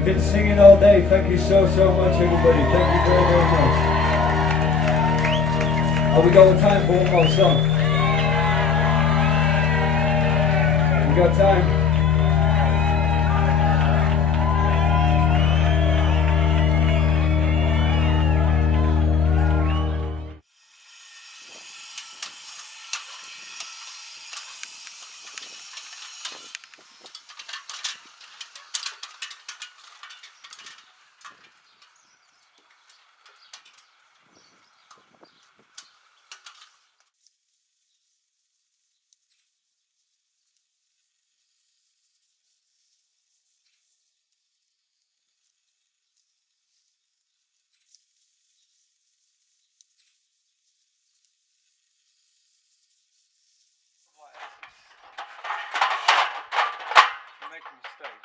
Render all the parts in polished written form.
We've been singing all day. Thank you so much, everybody. Thank you very much. Have we got time for one more song? We got time.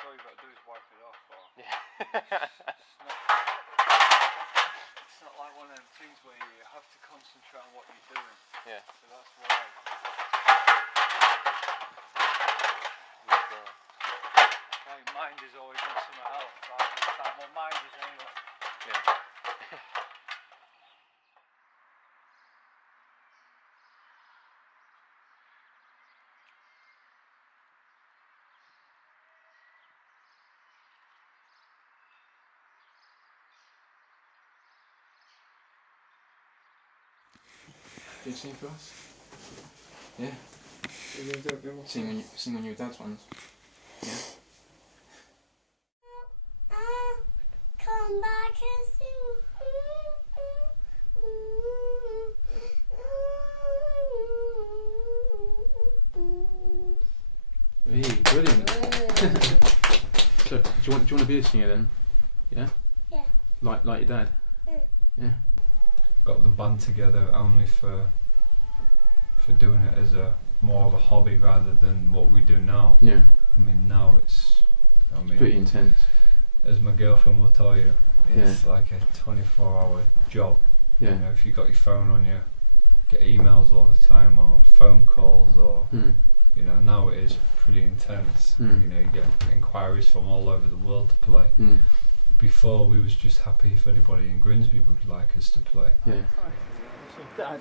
All you've got to do is wipe it off. Yeah. It's not like one of them things where you have to concentrate on what you're doing. Yeah. So that's why. My mind is always on something else. Half the time. My mind is anyway. Yeah. Did you sing for us? Yeah. Sing on your dad's ones. Yeah. Come back and sing. Hey, brilliant. So, do you want to be a singer then? Yeah. Yeah. Like your dad. Yeah. Got the band together only for doing it as a more of a hobby rather than what we do now. Yeah. I mean now it's Pretty intense. as my girlfriend will tell you, it's like a 24-hour job. Yeah. You know, if you got your phone on you, get emails all the time or phone calls or you know, now it is pretty intense. You know, you get inquiries from all over the world to play. Before we was just happy if anybody in Grimsby would like us to play. Yeah.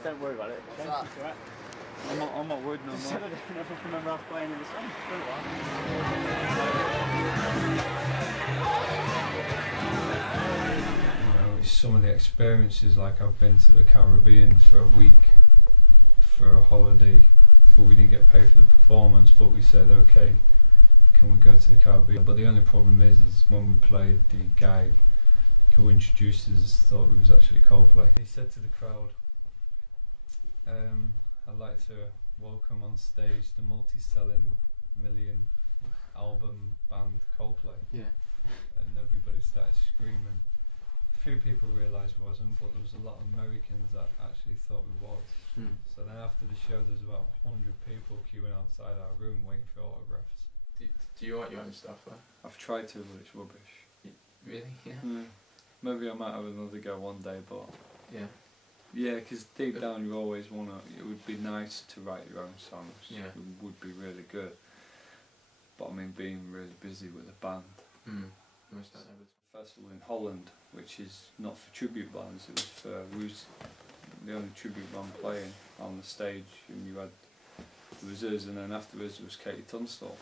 Don't worry about it. It's alright. I'm not worried no more. I never remember us playing in the song. It's been a while. You know, it's some of the experiences, like I've been to the Caribbean for a week for a holiday, but we didn't get paid for the performance, but we said, okay, can we go to the Caribbean? But the only problem is when we played, the guy who introduced us thought we was actually Coldplay. He said to the crowd, I'd like to welcome on stage the multi-selling million album band Coldplay. Yeah. And everybody started screaming. A few people realised it wasn't, but there was a lot of Americans that actually thought we was. So then after the show there was about 100 people queuing outside our room waiting for autographs. Do you write your own stuff? I've tried to, but it's rubbish. Really? Yeah. Maybe I might have another go one day, but Yeah. yeah, because deep down you always want to, it would be nice to write your own songs. Yeah. It would be really good. But I mean, being really busy with a band. Festival in Holland, which is not for tribute bands, it was for the only tribute band playing on the stage, and you had, there was us, and then after us there was Katie Tunstall.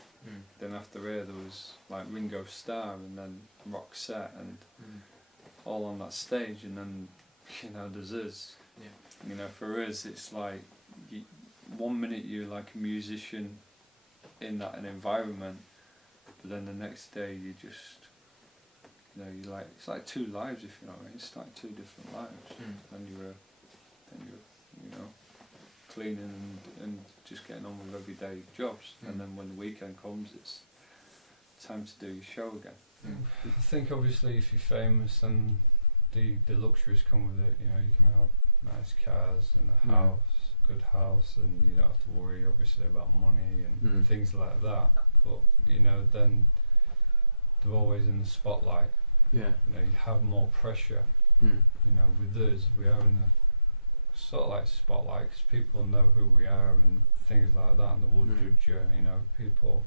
Then after her there was like Ringo Starr, and then Roxette, and all on that stage, and then, you know, there's us. Yeah. You know, for us it's like, 1 minute you're like a musician in that an environment, but then the next day you just, you know, you like, it's like two lives, if you know what I mean. It's like two different lives. Then you're you know, cleaning and just getting on with everyday jobs, and then when the weekend comes it's time to do your show again. I think obviously if you're famous, then the luxuries come with it. You know, you can have nice cars and a house, good house, and you don't have to worry obviously about money and things like that. But you know, then they're always in the spotlight. Yeah. You know, you have more pressure. You know, with us, we are in the sort of like spotlight because people know who we are and things like that, and they will judge you. You know, people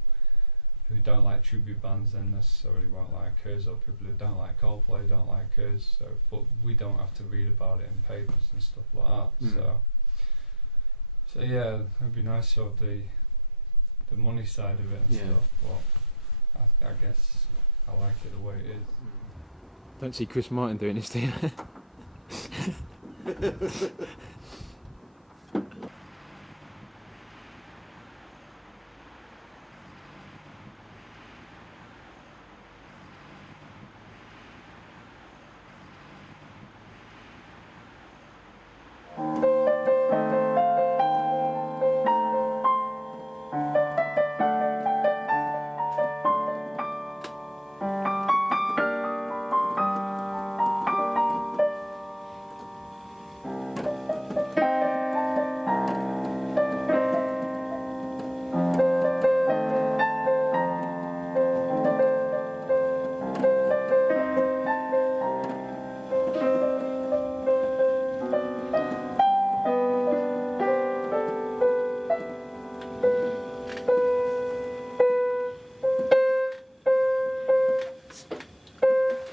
who don't like tribute bands then necessarily won't like us, or people who don't like Coldplay don't like us. So, but we don't have to read about it in papers and stuff like that. So yeah, it'd be nice to have the money side of it and stuff. But I guess I like it the way it is. Don't see Chris Martin doing this, do you?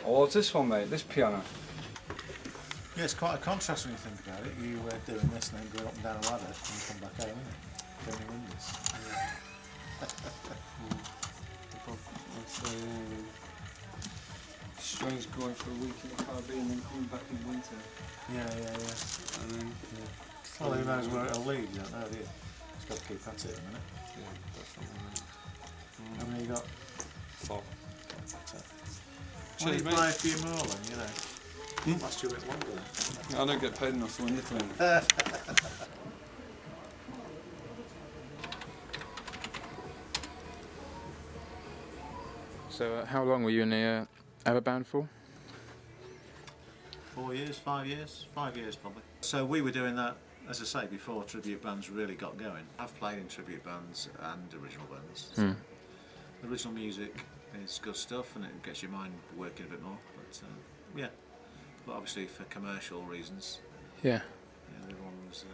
What's this one, mate? This piano? Yeah, it's quite a contrast when you think about it. You doing this and then going up and down a ladder and you come back home, isn't it? Going windows. Strange going for a week in the Caribbean and then coming back in winter. Yeah. And then, Well, who knows where it'll lead, you don't know, do you? Just got to keep at it a minute. yeah, definitely. How many you got? 4. Well, you Cheers, mate. buy a few more then, you know. Last you a bit longer then. I don't get paid enough for window cleaning. So, how long were you in the ABBA band for? 4 years, 5 years? 5 years probably. So we were doing that, as I say, before tribute bands really got going. I've played in tribute bands and original bands. So the original music is good stuff and it gets your mind working a bit more. But yeah, but obviously for commercial reasons, Yeah. the other one was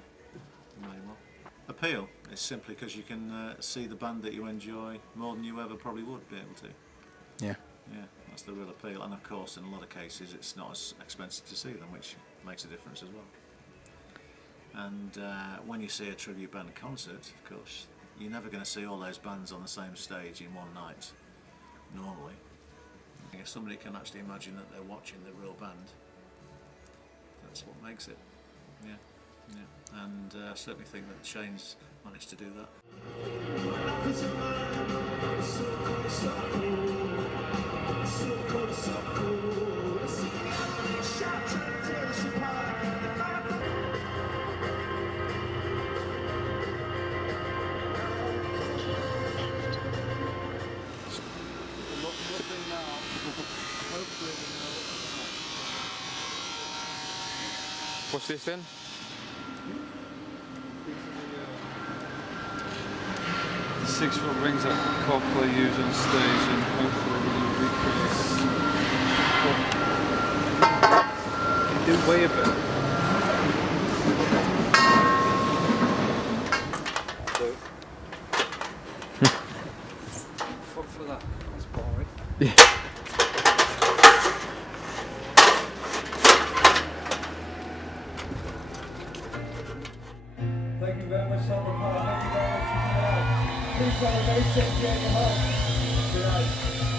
the main one. Appeal is simply because you can see the band that you enjoy more than you ever probably would be able to. Yeah. Yeah, that's the real appeal, and of course in a lot of cases it's not as expensive to see them, which makes a difference as well. And when you see a tribute band concert, of course, you're never going to see all those bands on the same stage in one night, normally. If somebody can actually imagine that they're watching the real band, that's what makes it. Yeah. And I certainly think that Shane's managed to do that. What's this then? The 6-foot rings that Coldplay use on stage, and hopefully we'll recreate. They do weigh a bit. Fuck for that. That's boring. Yeah. Thank you very much, Summer Park. Thank you very much for coming out. Please have a very safe day in your home. Good night.